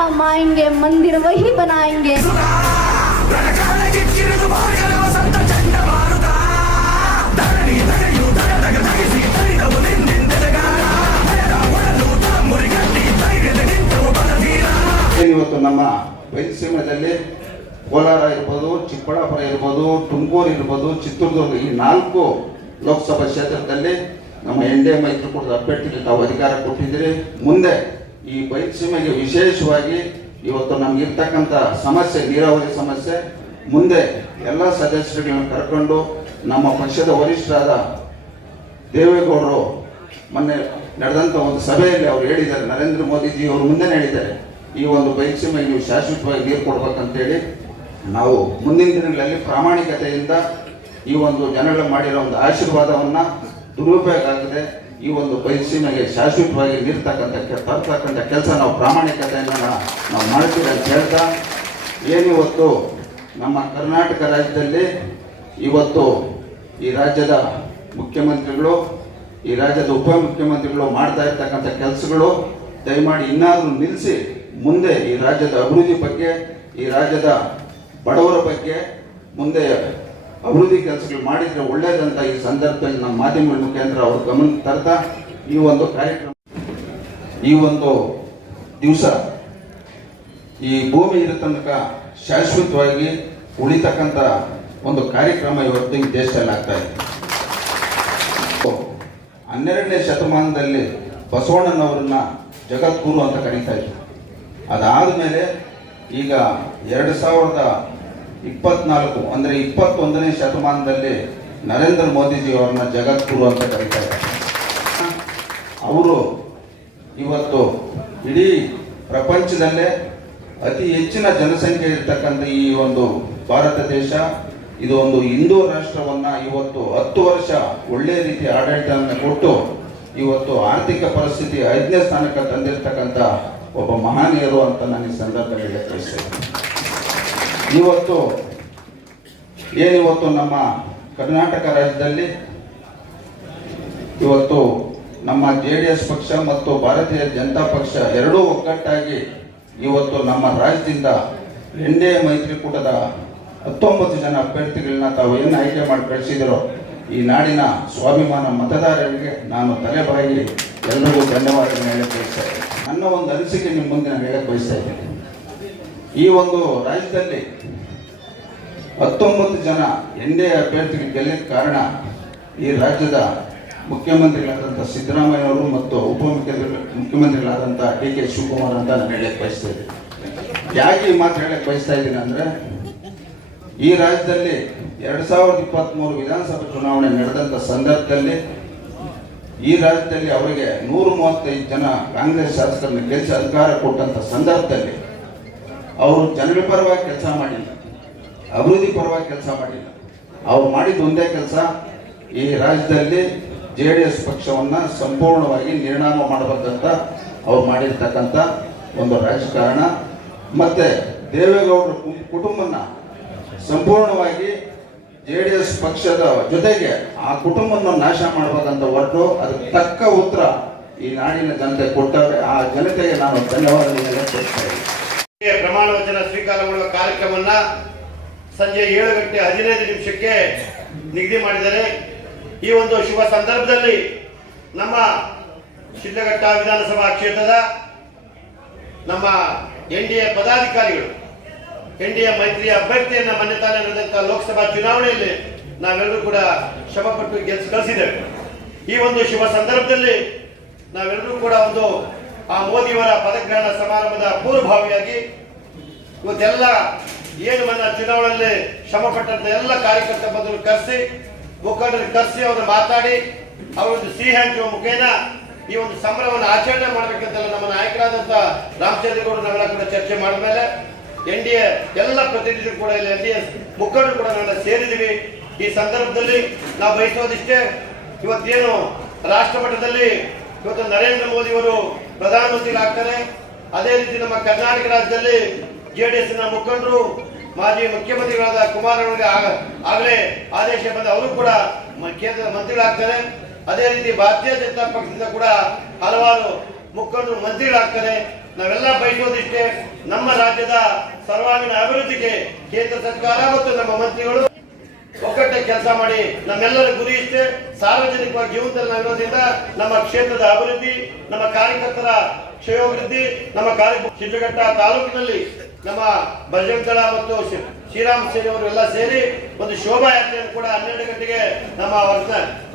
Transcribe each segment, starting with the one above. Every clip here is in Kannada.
काम आएंगे, मंदिर वही बनाएंगे। ಇವತ್ತು ನಮ್ಮ ಬಯಲುಸೀಮೆಯಲ್ಲಿ ಕೋಲಾರ ಇರ್ಬೋದು, ಚಿಕ್ಕಬಳ್ಳಾಪುರ ಇರ್ಬೋದು, ತುಮಕೂರು ಇರ್ಬೋದು, ಚಿತ್ರದುರ್ಗ ಈ 4 ಲೋಕಸಭಾ ಕ್ಷೇತ್ರದಲ್ಲಿ ನಮ್ಮ NDA ಮೈತ್ರಿಕೂಟದ ಅಭ್ಯರ್ಥಿಗಳಿಗೆ ತಾವು ಅಧಿಕಾರ ಕೊಟ್ಟಿದ್ದೀರಿ. ಮುಂದೆ ಈ ಬಯಲುಸೀಮೆಗೆ ವಿಶೇಷವಾಗಿ ಇವತ್ತು ನಮಗಿರ್ತಕ್ಕಂಥ ಸಮಸ್ಯೆ, ನೀರಾವರಿ ಸಮಸ್ಯೆ, ಮುಂದೆ ಎಲ್ಲ ಸದಸ್ಯರುಗಳನ್ನು ಕರ್ಕೊಂಡು ನಮ್ಮ ಪಕ್ಷದ ವರಿಷ್ಠರಾದ ದೇವೇಗೌಡರು ಮೊನ್ನೆ ನಡೆದಂಥ ಒಂದು ಸಭೆಯಲ್ಲಿ ಅವರು ಹೇಳಿದ್ದಾರೆ, ನರೇಂದ್ರ ಮೋದಿಜಿ ಅವರು ಮುಂದೆ ಹೇಳಿದ್ದಾರೆ, ಈ ಒಂದು ಬಯಲುಸೀಮೆಗೆ ನೀವು ಶಾಶ್ವತವಾಗಿ ನೀರು ಕೊಡ್ಬೇಕಂತೇಳಿ. ನಾವು ಮುಂದಿನ ದಿನಗಳಲ್ಲಿ ಪ್ರಾಮಾಣಿಕತೆಯಿಂದ ಈ ಒಂದು ಜನಗಳು ಮಾಡಿರೋ ಒಂದು ಆಶೀರ್ವಾದವನ್ನು ದುರುಪಯೋಗ ಆಗದೆ ಈ ಒಂದು ಬಯಲುಸೀಮೆಗೆ ಶಾಶ್ವತವಾಗಿ ನೀರು ತರ್ತಕ್ಕಂಥ ಕೆಲಸ ನಾವು ಪ್ರಾಮಾಣಿಕತೆಯನ್ನು ನಾವು ಮಾಡ್ತೀವಿ ಅಂತ ಹೇಳ್ತಾ, ಏನಿವತ್ತು ನಮ್ಮ ಕರ್ನಾಟಕ ರಾಜ್ಯದಲ್ಲಿ ಇವತ್ತು ಈ ರಾಜ್ಯದ ಮುಖ್ಯಮಂತ್ರಿಗಳು, ಈ ರಾಜ್ಯದ ಉಪಮುಖ್ಯಮಂತ್ರಿಗಳು ಮಾಡ್ತಾ ಇರ್ತಕ್ಕಂಥ ಕೆಲಸಗಳು ದಯಮಾಡಿ ಇನ್ನಾದರೂ ನಿಲ್ಲಿಸಿ ಮುಂದೆ ಈ ರಾಜ್ಯದ ಅಭಿವೃದ್ಧಿ ಬಗ್ಗೆ, ಈ ರಾಜ್ಯದ ಬಡವರ ಬಗ್ಗೆ ಮುಂದೆ ಅಭಿವೃದ್ಧಿ ಕೆಲಸಗಳು ಮಾಡಿದರೆ ಒಳ್ಳೆಯದಂತ ಈ ಸಂದರ್ಭದಲ್ಲಿ ನಮ್ಮ ಮಾಧ್ಯಮಗಳ ಮುಖಾಂತರ ಅವ್ರ ಗಮನಕ್ಕೆ ತರ್ತಾ ಈ ಒಂದು ಕಾರ್ಯಕ್ರಮ, ಈ ಒಂದು ದಿವಸ ಈ ಭೂಮಿ ಇರೋ ತನಕ ಶಾಶ್ವತವಾಗಿ ಉಳಿತಕ್ಕಂಥ ಒಂದು ಕಾರ್ಯಕ್ರಮ ಇವತ್ತಿನ ದೇಶದಲ್ಲಿ ಆಗ್ತಾ ಇದೆ. 12ನೇ ಶತಮಾನದಲ್ಲಿ ಬಸವಣ್ಣನವರನ್ನ ಜಗದ್ಗುರು ಅಂತ ಕರೀತಾ ಇದ್ರು. ಅದಾದ ಮೇಲೆ ಈಗ 2024 ಅಂದರೆ 21ನೇ ಶತಮಾನದಲ್ಲಿ ನರೇಂದ್ರ ಮೋದಿಜಿ ಅವರನ್ನ ಜಗದ್ಗುರು ಅಂತ ಕರೀತಾ ಇದ್ದಾರೆ. ಅವರು ಇವತ್ತು ಇಡೀ ಪ್ರಪಂಚದಲ್ಲೇ ಅತಿ ಹೆಚ್ಚಿನ ಜನಸಂಖ್ಯೆ ಇರ್ತಕ್ಕಂಥ ಈ ಒಂದು ಭಾರತ ದೇಶ, ಇದು ಒಂದು ಹಿಂದೂ ರಾಷ್ಟ್ರವನ್ನ ಇವತ್ತು 10 ವರ್ಷ ಒಳ್ಳೆಯ ರೀತಿ ಆಡಳಿತವನ್ನು ಕೊಟ್ಟು ಇವತ್ತು ಆರ್ಥಿಕ ಪರಿಸ್ಥಿತಿ 5ನೇ ಸ್ಥಾನಕ್ಕೆ ತಂದಿರತಕ್ಕಂಥ ಒಬ್ಬ ಮಹನೀಯರು ಅಂತ ನಾನು ಈ ಸಂದರ್ಭದಲ್ಲಿ ಹೇಳಕ್ಕೆ ಬಯಸ್ತೇನೆ. ಇವತ್ತು ನಮ್ಮ ಕರ್ನಾಟಕ ರಾಜ್ಯದಲ್ಲಿ ಇವತ್ತು ನಮ್ಮ JDS ಪಕ್ಷ ಮತ್ತು ಭಾರತೀಯ ಜನತಾ ಪಕ್ಷ ಎರಡೂ ಒಗ್ಗಟ್ಟಾಗಿ ಇವತ್ತು ನಮ್ಮ ರಾಜ್ಯದಿಂದ NDA ಮೈತ್ರಿಕೂಟದ 19 ಜನ ಅಭ್ಯರ್ಥಿಗಳನ್ನ ತಾವು ಏನು ಆಯ್ಕೆ ಮಾಡಿ ಕಳಿಸಿದರೋ ಈ ನಾಡಿನ ಸ್ವಾಭಿಮಾನ ಮತದಾರರಿಗೆ ನಾನು ತಲೆಬಾಗಿ ಎಲ್ಲರಿಗೂ ಧನ್ಯವಾದಗಳನ್ನು ಹೇಳಕ್ಕೆ ಬಯಸ್ತಾ ಇದ್ದೇನೆ. ನನ್ನ ಒಂದು ಅನಿಸಿಕೆ ನಿಮ್ಮ ಮುಂದೆ ನಾನು ಹೇಳಕ್ಕೆ ಬಯಸ್ತಾ ಇದ್ದೇನೆ. ಈ ಒಂದು ರಾಜ್ಯದಲ್ಲಿ 19 ಜನ NDA ಅಭ್ಯರ್ಥಿಗಳು ಗೆಲ್ಲಕ್ಕೆ ಕಾರಣ ಈ ರಾಜ್ಯದ ಮುಖ್ಯಮಂತ್ರಿಗಳಾದಂಥ ಸಿದ್ದರಾಮಯ್ಯವರು ಮತ್ತು ಮುಖ್ಯಮಂತ್ರಿಗಳಾದಂಥ DK ಶಿವಕುಮಾರ್ ಅಂತ ನಾನು ಹೇಳಕ್ಕೆ ಬಯಸ್ತಾ ಇದ್ದೀನಿ. ಯಾಕೆ ಈ ಮಾತು ಹೇಳಕ್ಕೆ ಬಯಸ್ತಾ ಇದ್ದೀನಿ ಅಂದರೆ, ಈ ರಾಜ್ಯದಲ್ಲಿ 2023 ವಿಧಾನಸಭಾ ಚುನಾವಣೆ ನಡೆದಂಥ ಸಂದರ್ಭದಲ್ಲಿ ಈ ರಾಜ್ಯದಲ್ಲಿ ಅವರಿಗೆ 135 ಜನ ಕಾಂಗ್ರೆಸ್ ಶಾಸಕರನ್ನು ಗೆಲ್ಲಿಸಿ ಅಧಿಕಾರ ಕೊಟ್ಟಂಥ ಸಂದರ್ಭದಲ್ಲಿ ಅವರು ಜನಗಳ ಪರವಾಗಿ ಕೆಲಸ ಮಾಡಿಲ್ಲ, ಅಭಿವೃದ್ಧಿ ಪರವಾಗಿ ಕೆಲಸ ಮಾಡಿಲ್ಲ. ಅವ್ರು ಮಾಡಿದ ಒಂದೇ ಕೆಲಸ, ಈ ರಾಜ್ಯದಲ್ಲಿ JDS ಪಕ್ಷವನ್ನ ಸಂಪೂರ್ಣವಾಗಿ ನಿರ್ನಾಮ ಮಾಡಬೇಕಂತ ಅವ್ರು ಮಾಡಿರ್ತಕ್ಕಂಥ ಒಂದು ರಾಜಕಾರಣ. ಮತ್ತೆ ದೇವೇಗೌಡರ ಕುಟುಂಬನ ಸಂಪೂರ್ಣವಾಗಿ JDS ಪಕ್ಷದ ಜೊತೆಗೆ ಆ ಕುಟುಂಬವನ್ನು ನಾಶ ಮಾಡಬೇಕಂತ ಹೊರಟು ಅದಕ್ಕೆ ತಕ್ಕ ಉತ್ತರ ಈ ನಾಡಿನ ಜನತೆ ಕೊಟ್ಟರೆ ಆ ಜನತೆಗೆ ನಾನು ಧನ್ಯವಾದಗಳನ್ನು ಹೇಳ್ತಾ ಇದ್ದೀನಿ. ಪ್ರಮಾಣ ವಚನ ಸ್ವೀಕಾರ ಮಾಡುವ ಕಾರ್ಯಕ್ರಮವನ್ನ ಸಂಜೆ 7:15 ನಿಗದಿ ಮಾಡಿದ್ದಾರೆ. ಈ ಒಂದು ಶುಭ ಸಂದರ್ಭದಲ್ಲಿ ನಮ್ಮ ಶಿಡ್ಲಘಟ್ಟ ವಿಧಾನಸಭಾ ಕ್ಷೇತ್ರದ ನಮ್ಮ NDA ಪದಾಧಿಕಾರಿಗಳು, NDA ಮೈತ್ರಿಯ ಅಭ್ಯರ್ಥಿಯನ್ನ ಮೊನ್ನೆ ತಾನೇ ನಡೆದಂತ ಲೋಕಸಭಾ ಚುನಾವಣೆಯಲ್ಲಿ ನಾವೆಲ್ಲರೂ ಕೂಡ ಶ್ರಮಪಟ್ಟು ಗೆಲ್ಲಿಸಿದ್ದೇವೆ. ಈ ಒಂದು ಶುಭ ಸಂದರ್ಭದಲ್ಲಿ ನಾವೆಲ್ಲರೂ ಕೂಡ ಒಂದು ಆ ಮೋದಿಯವರ ಪದಗ್ರಹಣ ಸಮಾರಂಭದ ಪೂರ್ವಭಾವಿಯಾಗಿ ಇವತ್ತೆಲ್ಲ ಏನು ನನ್ನ ಚುನಾವಣೆಯಲ್ಲಿ ಶ್ರಮಪಟ್ಟಂತ ಎಲ್ಲ ಕಾರ್ಯಕರ್ತ ಬಂಧುಗಳು ಕರೆಸಿ, ಮುಖಂಡರು ಕರೆಸಿ ಅವರು ಮಾತಾಡಿ ಅವರೊಂದು ಸಿಹಿ ಹಂಚುವ ಮುಖೇನ ಈ ಒಂದು ಸಂಭ್ರಮವನ್ನು ಆಚರಣೆ ಮಾಡಬೇಕಂತೆಲ್ಲ ನಮ್ಮ ನಾಯಕರಾದಂತ ರಾಮಚಂದ್ರಗೌಡರು ನಾವೆಲ್ಲ ಕೂಡ ಚರ್ಚೆ ಮಾಡಿದ ಮೇಲೆ NDA ಎಲ್ಲ ಪ್ರತಿನಿಧಿಗಳು ಕೂಡ ಇಲ್ಲಿ NDA ಮುಖಂಡರು ಕೂಡ ನಾವೆಲ್ಲ ಸೇರಿದ್ದೀವಿ. ಈ ಸಂದರ್ಭದಲ್ಲಿ ನಾವು ಬಯಸೋದಿಷ್ಟೇ, ಇವತ್ತೇನು ರಾಷ್ಟ್ರ ಮಟ್ಟದಲ್ಲಿ ಇವತ್ತು ನರೇಂದ್ರ ಮೋದಿ ಅವರು ಪ್ರಧಾನಮಂತ್ರಿಗಳಾಗ್ತಾರೆ, ಅದೇ ರೀತಿ ನಮ್ಮ ಕರ್ನಾಟಕ ರಾಜ್ಯದಲ್ಲಿ JDS ನ ಮುಖಂಡರು ಮಾಜಿ ಮುಖ್ಯಮಂತ್ರಿಗಳಾದ ಕುಮಾರಣ್ಣವರಿಗೆ ಆಗಲೇ ಆದೇಶ ಬಂದ ಅವರು ಕೂಡ ಕೇಂದ್ರದ ಮಂತ್ರಿಗಳಾಗ್ತಾರೆ. ಅದೇ ರೀತಿ ಭಾರತೀಯ ಜನತಾ ಪಕ್ಷದಿಂದ ಕೂಡ ಹಲವಾರು ಮುಖಂಡರು ಮಂತ್ರಿಗಳಾಗ್ತಾರೆ. ನಾವೆಲ್ಲ ಬಯಸೋದಿಷ್ಟೇ, ನಮ್ಮ ರಾಜ್ಯದ ಸರ್ವಾಂಗೀಣ ಅಭಿವೃದ್ಧಿಗೆ ಕೇಂದ್ರ ಸರ್ಕಾರ ಮತ್ತು ನಮ್ಮ ಮಂತ್ರಿಗಳು ಒಗ್ಗಟ್ಟಾಗಿ ಕೆಲಸ ಮಾಡಿ ನಮ್ಮೆಲ್ಲರ ಗುರಿ ಇಷ್ಟೇ. ಸಾರ್ವಜನಿಕ ಜೀವನದಲ್ಲಿ ನಾವಿರೋದ್ರಿಂದ ನಮ್ಮ ಕ್ಷೇತ್ರದ ಅಭಿವೃದ್ಧಿ, ನಮ್ಮ ಕಾರ್ಯಕರ್ತರ ಕ್ಷೇಮಾಭಿವೃದ್ಧಿ, ನಮ್ಮ ಶಿಡ್ಲಘಟ್ಟ ತಾಲೂಕಿನಲ್ಲಿ ನಮ್ಮ ಬಜರಂಗ ದಳ ಮತ್ತು ಶ್ರೀರಾಮ ಸೇನೆ ಅವರು ಎಲ್ಲ ಸೇರಿ ಒಂದು ಶೋಭಾಯಾತ್ರೆಯನ್ನು ಕೂಡ 12 ಗಂಟೆಗೆ ನಮ್ಮ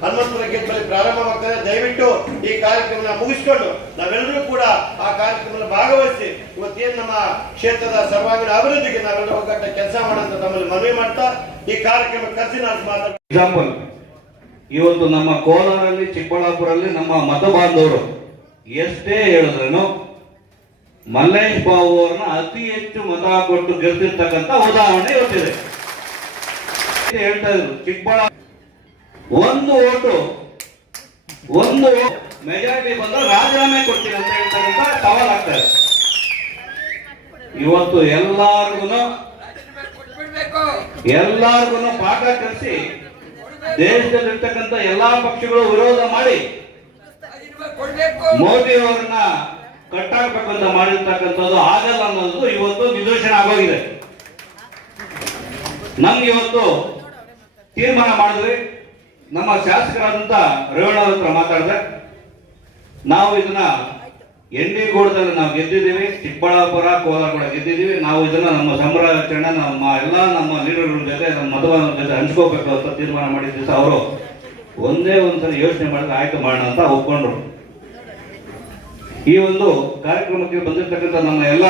ಹನುಮಂತಪುರ ಗೇಟ್ ಬಳಿ ಪ್ರಾರಂಭವಾಗ್ತದೆ. ದಯವಿಟ್ಟು ಈ ಕಾರ್ಯಕ್ರಮ ಮುಗಿಸಿಕೊಂಡು ನಾವೆಲ್ಲರೂ ಕೂಡ ಆ ಕಾರ್ಯಕ್ರಮದಲ್ಲಿ ಭಾಗವಹಿಸಿ ಇವತ್ತೇನು ನಮ್ಮ ಕ್ಷೇತ್ರದ ಸರ್ವಾಂಗೀಣ ಅಭಿವೃದ್ಧಿಗೆ ನಾವೆಲ್ಲರೂ ಒಗ್ಗಟ್ಟ ಕೆಲಸ ಮಾಡೋಂತ ತಮ್ಮಲ್ಲಿ ಮನವಿ ಮಾಡ್ತಾ ಈ ಕಾರ್ಯಕ್ರಮ ಕರೆಸಿ ನಾನು ಮಾತಾಡ್ತೀನಿ. ಎಕ್ಸಾಂಪಲ್, ಇವತ್ತು ನಮ್ಮ ಕೋಲಾರಲ್ಲಿ, ಚಿಕ್ಕಬಳ್ಳಾಪುರಲ್ಲಿ ನಮ್ಮ ಮತ ಬಾಂಧವರು ಎಷ್ಟೇ ಹೇಳಿದ್ರು ಮಲ್ಲೇಶ್ ಬಾಬು ಅವರನ್ನ ಅತಿ ಹೆಚ್ಚು ಮತ ಕೊಟ್ಟು ಗೆಲ್ತಿರ್ತಕ್ಕಂಥ ಉದಾಹರಣೆ ಇವತ್ತಿದೆ. ಹೇಳ್ತಾ ಇದ್ರು ಚಿಕ್ಕಬಳ್ಳಾಪುರ ಒಂದು ಮೆಜಾರಿಟಿ ಬಂದ್ರೆ ರಾಜೀನಾಮೆ ಕೊಡ್ತೀನಿ ಅಂತ ಹೇಳ್ತಕ್ಕಂಥ ಸವಾಲಾಗ್ತಾ ಇದೆ. ಇವತ್ತು ಎಲ್ಲಾರ್ಗು ಪಾಠ ಕಲಿಸಿ ದೇಶದಲ್ಲಿರ್ತಕ್ಕಂಥ ಎಲ್ಲಾ ಪಕ್ಷಗಳು ವಿರೋಧ ಮಾಡಿ ಮೋದಿ ಅವರನ್ನ ಕಟ್ಟಾಕಬೇಕಂತ ಮಾಡಿರ್ತಕ್ಕಂಥದ್ದು ಆಗಲ್ಲ ಅನ್ನೋದು ಇವತ್ತು ನಿದರ್ಶನ ಆಗೋಗಿದೆ. ನಮ್ಗೆ ಇವತ್ತು ತೀರ್ಮಾನ ಮಾಡಿದ್ವಿ, ನಮ್ಮ ಶಾಸಕರಾದಂತ ರೇವಣ್ಣ ಹತ್ರ ಮಾತಾಡಿದ್ರೆ ನಾವು ಇದನ್ನ ಎನ್ಡಿಗೌಡದಲ್ಲಿ ನಾವು ಗೆದ್ದಿದ್ದೀವಿ, ಚಿಕ್ಕಬಳ್ಳಾಪುರ, ಕೋಲಾರ ಕೂಡ ಗೆದ್ದಿದ್ದೀವಿ. ನಾವು ಇದನ್ನ ನಮ್ಮ ಸಂಭ್ರಮಾಚರಣೆ ನಮ್ಮ ಲೀಡರ್ಗಳ ಜೊತೆ, ನಮ್ಮ ಮತದಾರರ ಜೊತೆ ಹಂಚ್ಕೋಬೇಕು ಅಂತ ತೀರ್ಮಾನ ಮಾಡಿದ್ವಿ. ಅವರು ಒಂದೇ ಒಂದ್ಸಲ ಯೋಚನೆ ಮಾಡಿದ್ರೆ ಆಯ್ತು ಮಾಡೋಣ ಅಂತ ಒಪ್ಕೊಂಡ್ರು. ಈ ಒಂದು ಕಾರ್ಯಕ್ರಮಕ್ಕೆ ಬಂದಿರತಕ್ಕಂಥ ನಮ್ಮ ಎಲ್ಲ